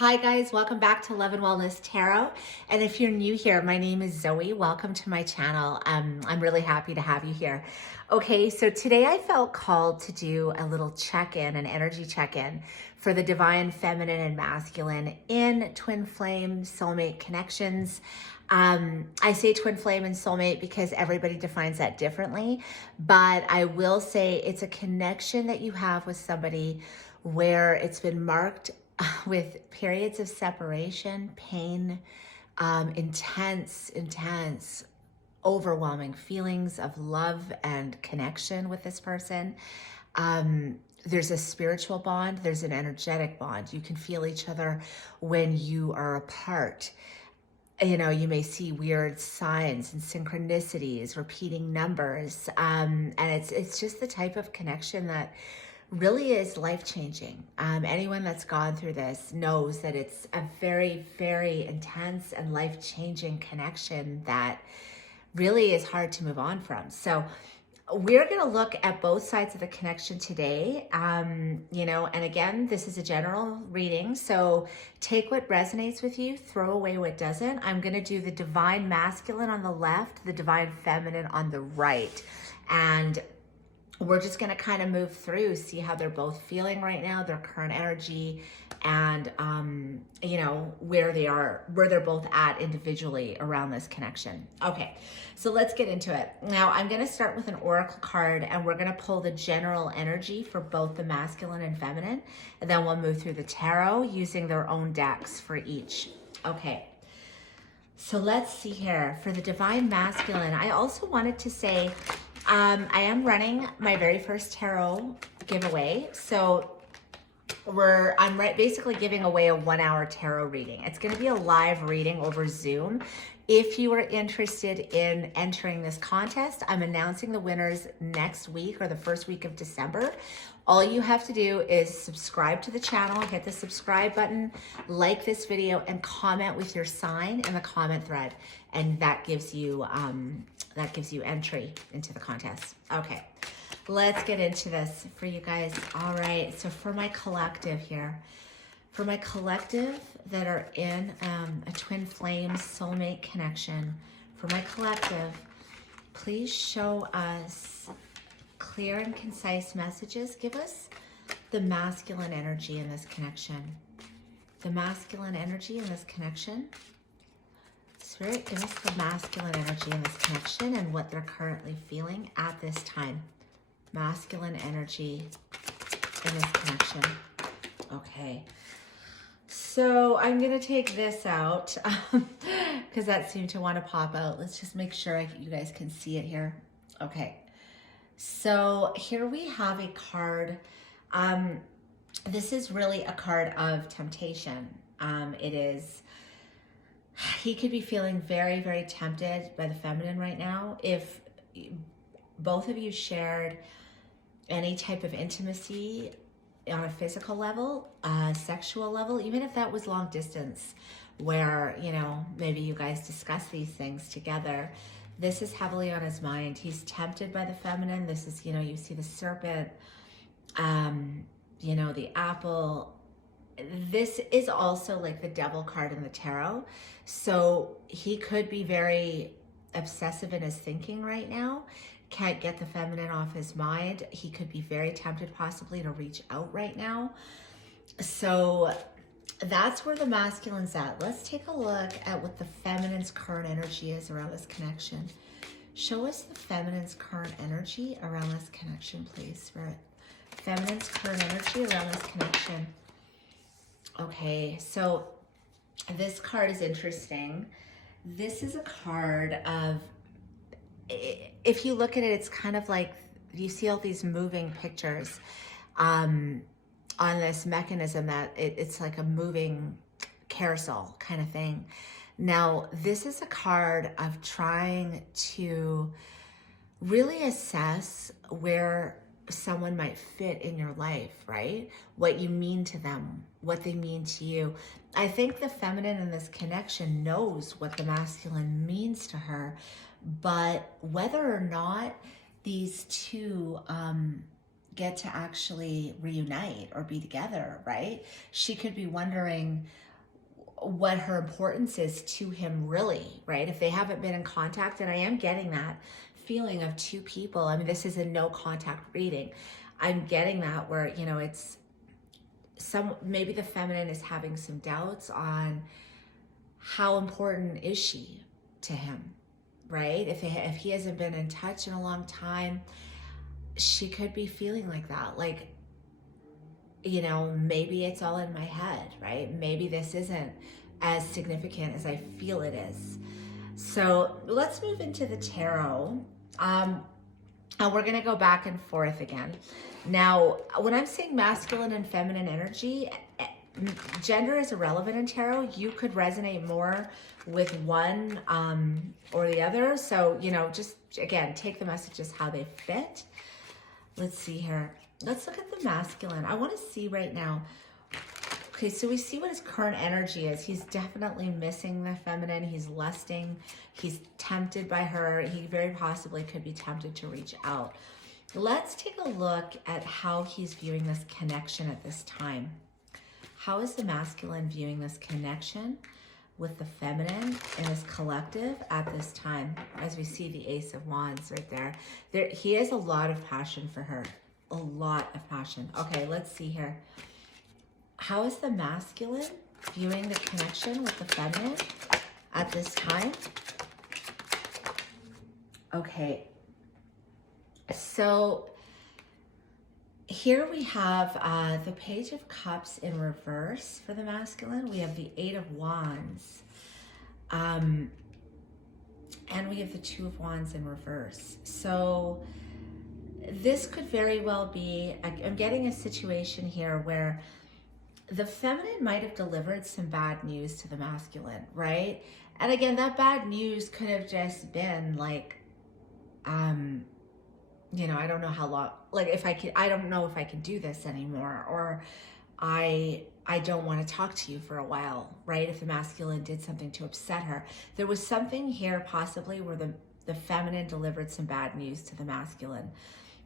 Hi guys, welcome back to Love and Wellness Tarot. And if you're new here, my name is Zoe. Welcome to my channel. I'm really happy to have you here. Okay, so today I felt called to do a little check-in, an energy check-in for the divine feminine and masculine in twin flame soulmate connections. I say twin flame and soulmate because everybody defines that differently, but I will say it's a connection that you have with somebody where it's been marked with periods of separation, pain, intense, overwhelming feelings of love and connection with this person. There's a spiritual bond, there's an energetic bond. You can feel each other when you are apart. You know, you may see weird signs and synchronicities, repeating numbers. And it's just the type of connection that really is life-changing. Anyone that's gone through this knows that it's a very, very intense and life-changing connection that really is hard to move on from. So we're going to look at both sides of the connection today. You know, and again, this is a general reading, so take what resonates with you, throw away what doesn't. I'm going to do the divine masculine on the left, the divine feminine on the right, and we're just going to kind of move through, see how they're both feeling right now, their current energy, and you know, where they're both at individually around this connection. Okay, so let's get into it. Now I'm going to start with an oracle card, and we're going to pull the general energy for both the masculine and feminine, and then we'll move through the tarot using their own decks for each. Okay, so let's see here for the divine masculine. I also wanted to say I am running my very first tarot giveaway. So I'm basically giving away a 1-hour tarot reading. It's going to be a live reading over Zoom. If you are interested in entering this contest, I'm announcing the winners next week or the first week of December. All you have to do is subscribe to the channel, hit the subscribe button, like this video, and comment with your sign in the comment thread. And that gives you entry into the contest. Okay, let's get into this for you guys. All right, so for my collective here, for my collective that are in a twin flame soulmate connection, for my collective, please show us clear and concise messages. Give us the masculine energy in this connection. The masculine energy in this connection. Spirit, give us the masculine energy in this connection and what they're currently feeling at this time. Masculine energy in this connection. Okay. So I'm going to take this out because that seemed to want to pop out. Let's just make sure you guys can see it here. Okay. So here we have a card. This is really a card of temptation. It is, he could be feeling very, very tempted by the feminine right now. If both of you shared any type of intimacy on a physical level, sexual level, even if that was long distance, where, you know, maybe you guys discuss these things together, this is heavily on his mind. He's tempted by the feminine. This is, you know, you see the serpent, you know, the apple. This is also like the devil card in the tarot. So he could be very obsessive in his thinking right now. Can't get the feminine off his mind. He could be very tempted possibly to reach out right now. So that's where the masculine's at. Let's take a look at what the feminine's current energy is around this connection. Show us the feminine's current energy around this connection, please, Spirit. Feminine's current energy around this connection. Okay, so this card is interesting. This is a card of, if you look at it, it's kind of like, you see all these moving pictures on this mechanism that it's like a moving carousel kind of thing. Now, this is a card of trying to really assess where someone might fit in your life, right? What you mean to them, what they mean to you. I think the feminine in this connection knows what the masculine means to her, but whether or not these two get to actually reunite or be together, right? She could be wondering, what her importance is to him, really, right? If they haven't been in contact, and I am getting that feeling of two people. I mean, this is a no contact reading. I'm getting that where, you know, it's maybe the feminine is having some doubts on how important is she to him, right? If he hasn't been in touch in a long time, she could be feeling like that. Like, you know, maybe it's all in my head, right? Maybe this isn't as significant as I feel it is. So let's move into the tarot. And we're going to go back and forth again. Now, when I'm saying masculine and feminine energy, gender is irrelevant in tarot. You could resonate more with one or the other. So, you know, just, again, take the messages how they fit. Let's see here. Let's look at the masculine. I want to see right now. Okay, so we see what his current energy is. He's definitely missing the feminine. He's lusting. He's tempted by her. He very possibly could be tempted to reach out. Let's take a look at how he's viewing this connection at this time. How is the masculine viewing this connection with the feminine in his collective at this time? As we see the Ace of Wands right there. He has a lot of passion for her. A lot of passion. Okay, let's see here. How is the masculine viewing the connection with the feminine at this time? Okay, so here we have the Page of Cups in reverse for the masculine. We have the Eight of Wands. And we have the Two of Wands in reverse. So this could very well be, I'm getting a situation here where the feminine might have delivered some bad news to the masculine, right? And again, that bad news could have just been like, you know, I don't know how long, like I don't know if I can do this anymore, or I don't want to talk to you for a while, right? If the masculine did something to upset her. There was something here possibly where the feminine delivered some bad news to the masculine.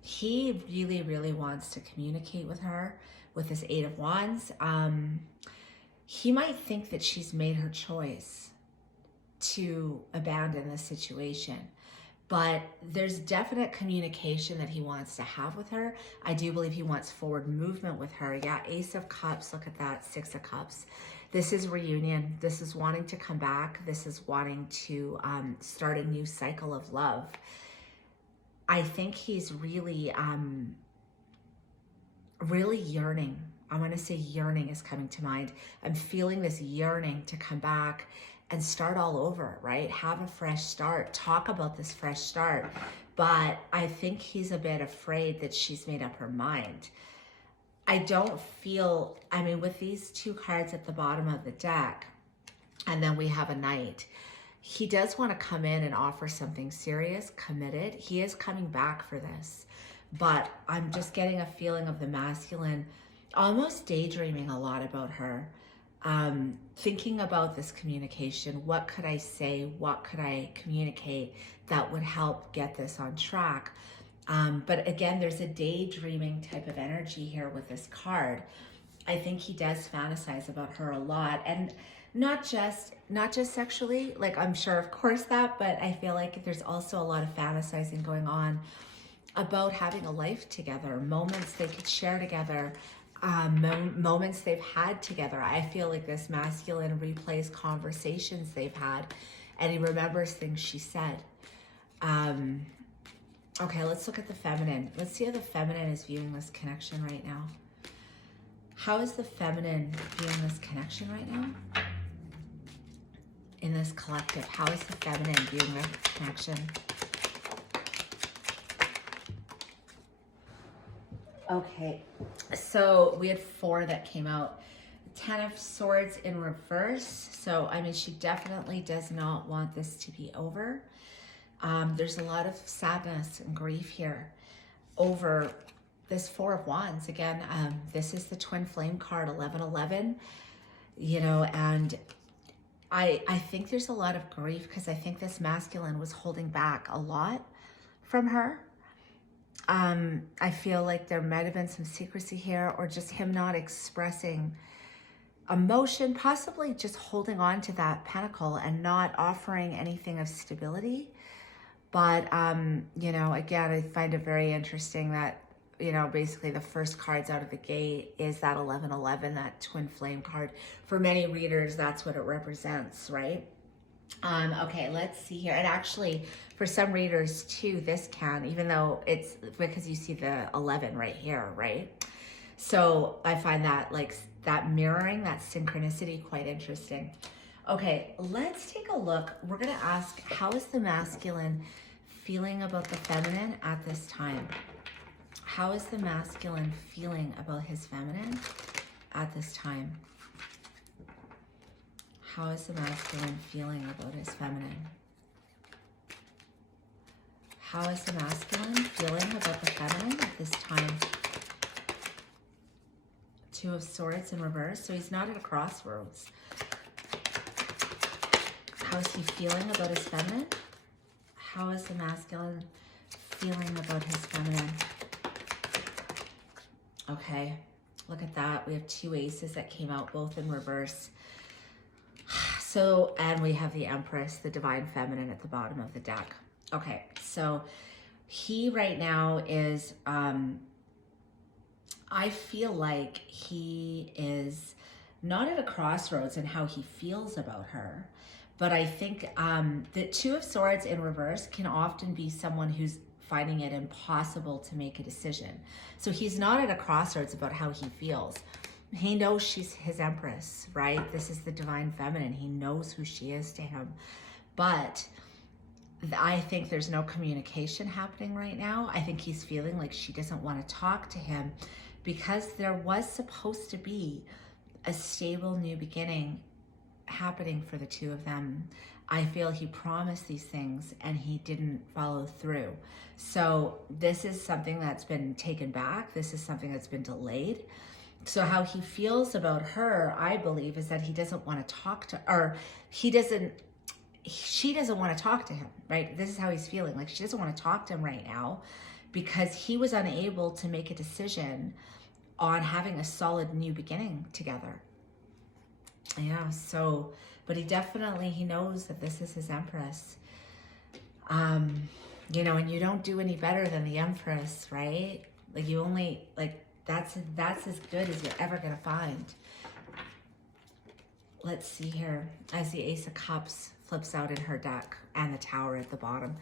He really, really wants to communicate with her with this Eight of Wands. He might think that she's made her choice to abandon the situation, but there's definite communication that he wants to have with her. I do believe he wants forward movement with her. Yeah, Ace of Cups, look at that, Six of Cups. This is reunion. This is wanting to come back. This is wanting to start a new cycle of love. I think he's really, really yearning. I'm going to say yearning is coming to mind. I'm feeling this yearning to come back and start all over, right? Have a fresh start. Talk about this fresh start. But I think he's a bit afraid that she's made up her mind. I don't feel, I mean, with these two cards at the bottom of the deck, and then we have a Knight, he does want to come in and offer something serious, committed. He is coming back for this. But I'm just getting a feeling of the masculine almost daydreaming a lot about her. Thinking about this communication. What could I say? What could I communicate that would help get this on track? But again, there's a daydreaming type of energy here with this card. I think he does fantasize about her a lot. And not just sexually, like I'm sure of course that, but I feel like there's also a lot of fantasizing going on about having a life together, moments they could share together, moments they've had together. I feel like this masculine replays conversations they've had, and he remembers things she said. Okay, let's look at the feminine. Let's see how the feminine is viewing this connection right now. How is the feminine viewing this connection right now? In this collective, how is the feminine viewing the connection? Okay, so we had 4 that came out. 10 of Swords in reverse. So, I mean, she definitely does not want this to be over. There's a lot of sadness and grief here over this 4 of Wands. Again, this is the twin flame card, 1111, you know, and I think there's a lot of grief because I think this masculine was holding back a lot from her. I feel like there might have been some secrecy here, or just him not expressing emotion, possibly just holding on to that pentacle and not offering anything of stability. But, you know, again, I find it very interesting that, you know, basically the first cards out of the gate is that 1111, that twin flame card. For many readers, that's what it represents, right? Okay, let's see here. And actually, for some readers too, this can, even though it's because you see the 11 right here, right? So I find that like that mirroring, that synchronicity, quite interesting. Okay, let's take a look. We're going to ask, how is the masculine feeling about the feminine at this time? How is the masculine feeling about his feminine at this time? How is the masculine feeling about his feminine? How is the masculine feeling about the feminine at this time? Two of Swords in reverse. So he's not at a crossroads. How is he feeling about his feminine? How is the masculine feeling about his feminine? Okay, look at that. We have two aces that came out, both in reverse. So, and we have the Empress, the divine feminine at the bottom of the deck. Okay, so he right now is, I feel like he is not at a crossroads in how he feels about her, but I think the Two of Swords in reverse can often be someone who's finding it impossible to make a decision. So he's not at a crossroads about how he feels. He knows she's his Empress, right? This is the divine feminine. He knows who she is to him. But I think there's no communication happening right now. I think he's feeling like she doesn't want to talk to him because there was supposed to be a stable new beginning happening for the two of them. I feel he promised these things and he didn't follow through. So this is something that's been taken back. This is something that's been delayed. So how he feels about her, I believe, is that he doesn't want to talk to, or she doesn't want to talk to him, right? This is how he's feeling. Like she doesn't want to talk to him right now because he was unable to make a decision on having a solid new beginning together. Yeah, so, but he knows that this is his Empress. You know, and you don't do any better than the Empress, right? Like you only, like, that's as good as you're ever going to find. Let's see here. As the Ace of Cups flips out in her deck and the Tower at the bottom.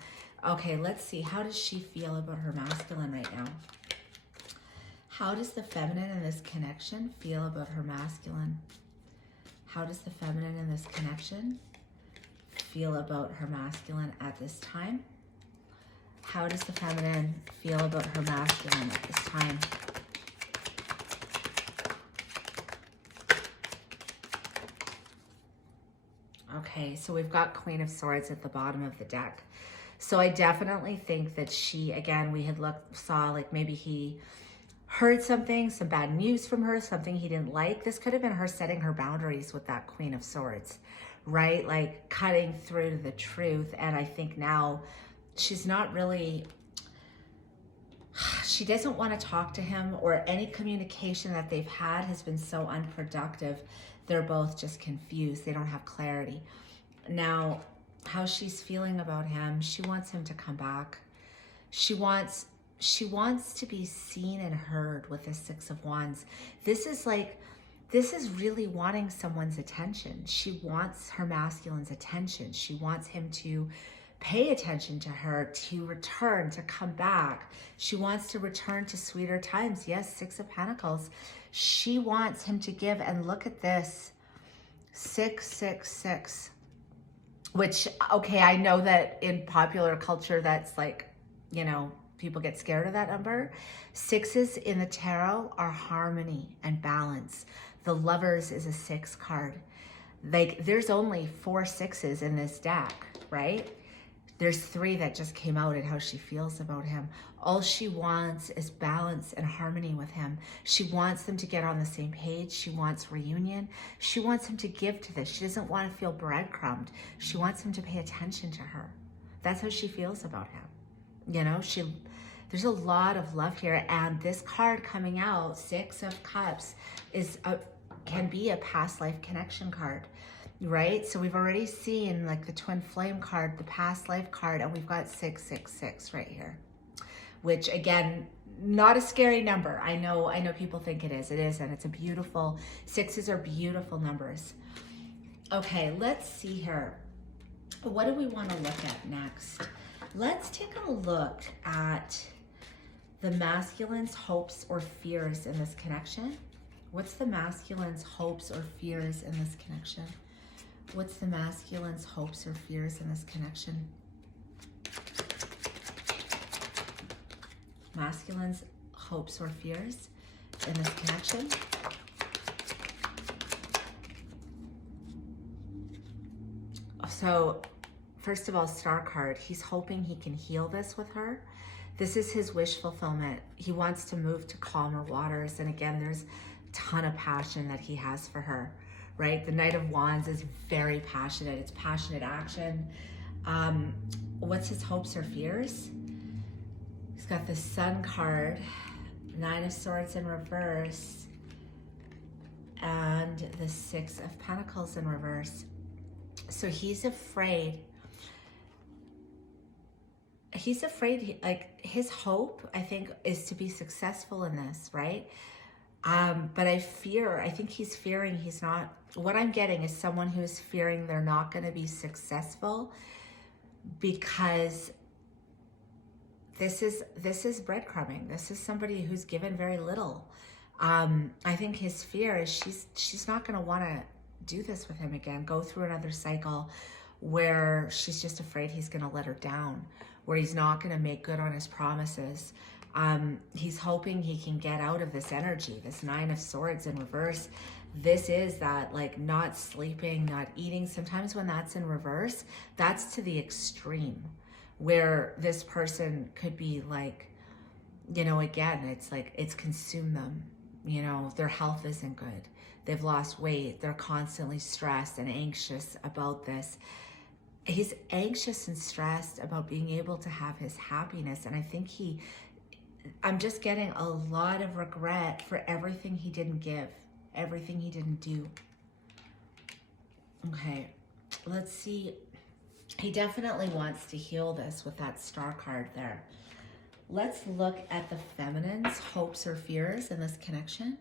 Okay, let's see. How does she feel about her masculine right now? How does the feminine in this connection feel about her masculine? How does the feminine in this connection feel about her masculine at this time? How does the feminine feel about her masculine at this time? Okay, so we've got Queen of Swords at the bottom of the deck. So I definitely think that she, again, we had saw like maybe he heard something, some bad news from her, something he didn't like. This could have been her setting her boundaries with that Queen of Swords, right? Like cutting through to the truth. And I think now she's not really, she doesn't want to talk to him, or any communication that they've had has been so unproductive. They're both just confused. They don't have clarity. Now, how she's feeling about him, she wants him to come back. She wants to be seen and heard with the Six of Wands. This is really wanting someone's attention. She wants her masculine's attention. She wants him to pay attention to her, to return, to come back. She wants to return to sweeter times. Yes, Six of Pentacles. She wants him to give, and look at this, 666, which, okay, I know that in popular culture, that's like, you know, people get scared of that number. Sixes in the tarot are harmony and balance. The Lovers is a 6 card. Like there's only 4 sixes in this deck, right? There's 3 that just came out and how she feels about him. All she wants is balance and harmony with him. She wants them to get on the same page. She wants reunion. She wants him to give to this. She doesn't want to feel breadcrumbed. She wants him to pay attention to her. That's how she feels about him. You know, there's a lot of love here. And this card coming out, 6 of Cups, is can be a past life connection card, right? So we've already seen like the twin flame card, the past life card, and we've got 666 right here, which again, not a scary number. I know people think it is. It is, and it's a beautiful, sixes are beautiful numbers. Okay, let's see here. What do we want to look at next? Let's take a look at the masculine's hopes or fears in this connection. What's the masculine's hopes or fears in this connection? What's the masculine's hopes or fears in this connection? Masculine's hopes or fears in this connection. So, first of all, Star card, he's hoping he can heal this with her. This is his wish fulfillment. He wants to move to calmer waters. And again, there's a ton of passion that he has for her, right? The Knight of Wands is very passionate. It's passionate action. What's his hopes or fears? He's got the Sun card, Nine of Swords in reverse, and the Six of Pentacles in reverse. So he's afraid. He's afraid, like his hope, I think, is to be successful in this, right? But I think he's fearing he's not, what I'm getting is someone who is fearing they're not going to be successful because this is breadcrumbing. This is somebody who's given very little. I think his fear is she's not going to want to do this with him again, go through another cycle where she's just afraid he's going to let her down, where he's not going to make good on his promises. He's hoping he can get out of this energy, this Nine of Swords in reverse. This is that like not sleeping, not eating. Sometimes when that's in reverse, that's to the extreme where this person could be like, you know, again, it's like it's consumed them. You know, their health isn't good. They've lost weight. They're constantly stressed and anxious about this. He's anxious and stressed about being able to have his happiness. And I think I'm just getting a lot of regret for everything he didn't give, everything he didn't do. Okay, let's see. He definitely wants to heal this with that Star card there. Let's look at the feminine's hopes or fears in this connection.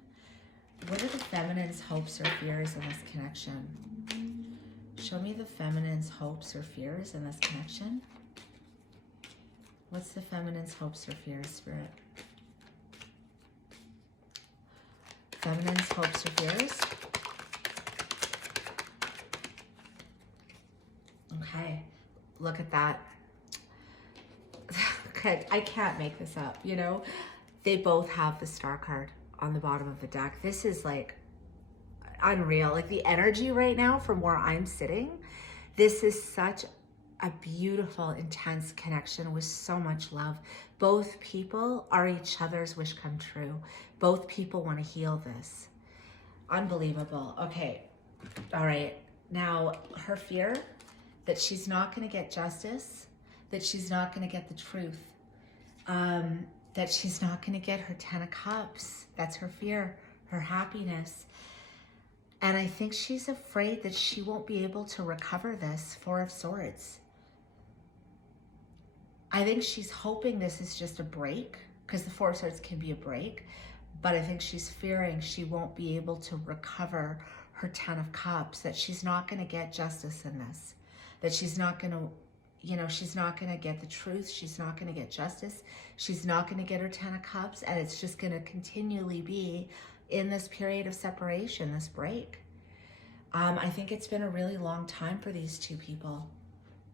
What are the feminine's hopes or fears in this connection? Show me the feminine's hopes or fears in this connection. What's the feminine's hopes or fears, Spirit? Feminine's hopes or fears. Okay, look at that. I can't make this up, you know? They both have the Star card on the bottom of the deck. This is like unreal. Like the energy right now from where I'm sitting, this is such a beautiful, intense connection with so much love. Both people are each other's wish come true. Both people want to heal this. Unbelievable. Okay. All right. Now, her fear that she's not going to get justice, that she's not going to get the truth, that she's not going to get her 10 of Cups. That's her fear, her happiness. And I think she's afraid that she won't be able to recover this Four of Swords. I think she's hoping this is just a break, because the Four of Swords can be a break, but I think she's fearing she won't be able to recover her 10 of Cups, that she's not going to get justice in this, that she's not going to, you know, she's not going to get the truth. She's not going to get justice. She's not going to get her 10 of Cups. And it's just going to continually be in this period of separation, this break. I think it's been a really long time for these two people.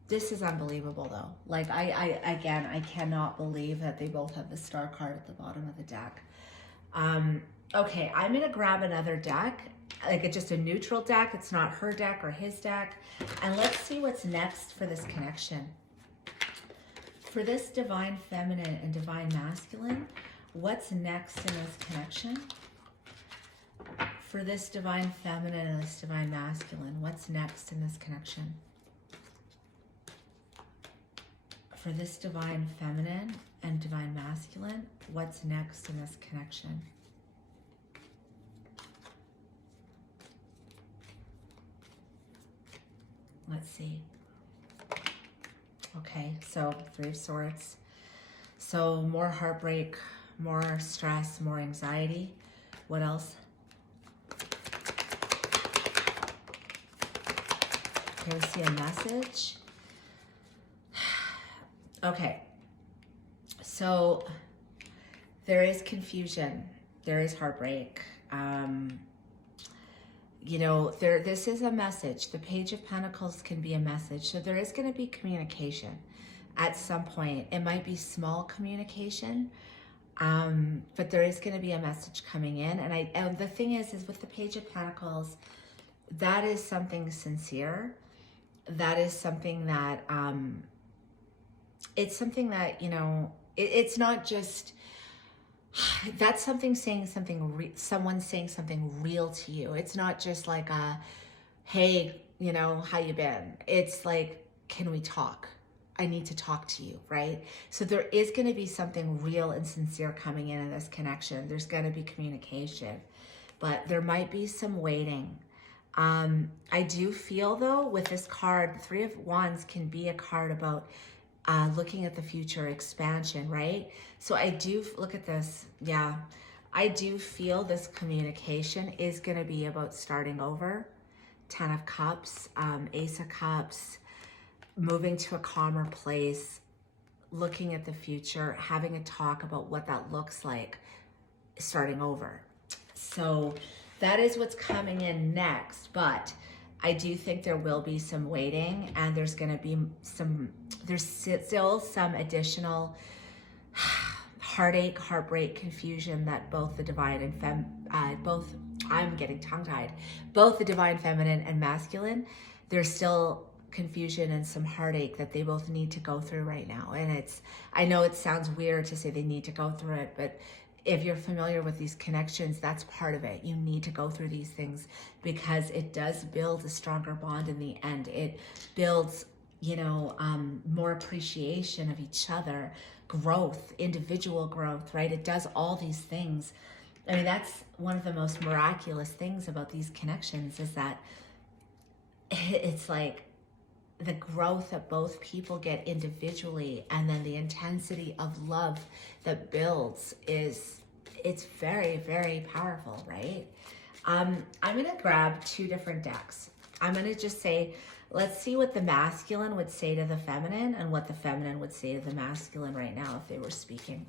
This is unbelievable though. Like I cannot believe that they both have the Star card at the bottom of the deck. Okay, I'm going to grab another deck, like just a neutral deck. It's not her deck or his deck. And let's see what's next for this connection. For this divine feminine and divine masculine, what's next in this connection? For this divine feminine and this divine masculine, what's next in this connection? For this divine feminine and divine masculine, what's next in this connection? Let's see. Okay, so 3 of Swords. So more heartbreak, more stress, more anxiety. What else? Okay, we see a message. Okay, so there is confusion. There is heartbreak. You know, this is a message. The Page of Pentacles can be a message. So there is going to be communication at some point. It might be small communication, but there is going to be a message coming in. And the thing is with the Page of Pentacles, that is something sincere. That is something that, it's something that, you know, it's not just, that's something saying something, someone saying something real to you. It's not just like a, hey, you know, how you been? It's like, can we talk? I need to talk to you, right? So there is going to be something real and sincere coming in this connection. There's going to be communication, but there might be some waiting. I do feel though, with this card, 3 of Wands can be a card about looking at the future, expansion, right? So I do look at this. Yeah, I do feel this communication is going to be about starting over. 10 of Cups, Ace of Cups, moving to a calmer place, looking at the future, having a talk about what that looks like, starting over. So that is what's coming in next, but I do think there will be some waiting, and there's going to be there's still some additional heartache, heartbreak, confusion that both the divine and I'm getting tongue-tied, both the divine feminine and masculine, there's still confusion and some heartache that they both need to go through right now. And I know it sounds weird to say they need to go through it, but if you're familiar with these connections, that's part of it. You need to go through these things because it does build a stronger bond in the end. It builds, you know, more appreciation of each other, growth, individual growth, right? It does all these things. I mean, that's one of the most miraculous things about these connections, is that it's like the growth that both people get individually, and then the intensity of love that builds it's very, very powerful, right? I'm gonna grab 2 different decks. I'm gonna just say, let's see what the masculine would say to the feminine and what the feminine would say to the masculine right now if they were speaking.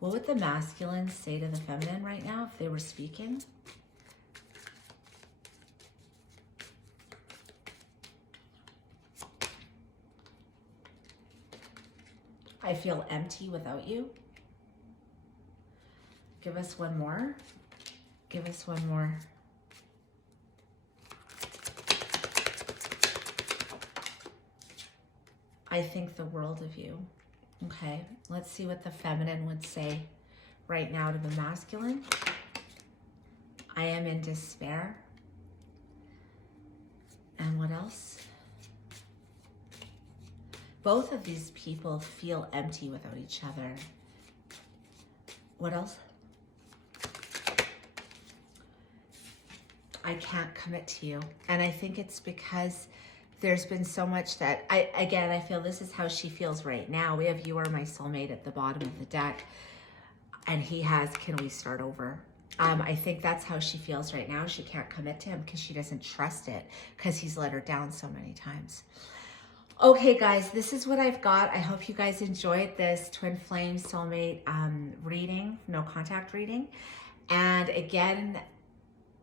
What would the masculine say to the feminine right now if they were speaking? I feel empty without you. Give us one more. Give us one more. I think the world of you. Okay, let's see what the feminine would say right now to the masculine. I am in despair. And what else? Both of these people feel empty without each other. What else? I can't commit to you. And I think it's because there's been so much that, I feel this is how she feels right now. We have You Are My Soulmate at the bottom of the deck. And he has Can We Start Over? I think that's how she feels right now. She can't commit to him because she doesn't trust it, because he's let her down so many times. Okay, guys, this is what I've got. I hope you guys enjoyed this Twin Flame Soulmate reading, no contact reading. And again,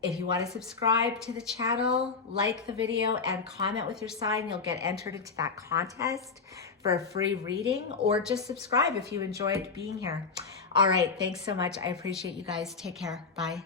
if you want to subscribe to the channel, like the video, and comment with your sign, you'll get entered into that contest for a free reading, or just subscribe if you enjoyed being here. All right, thanks so much. I appreciate you guys. Take care. Bye.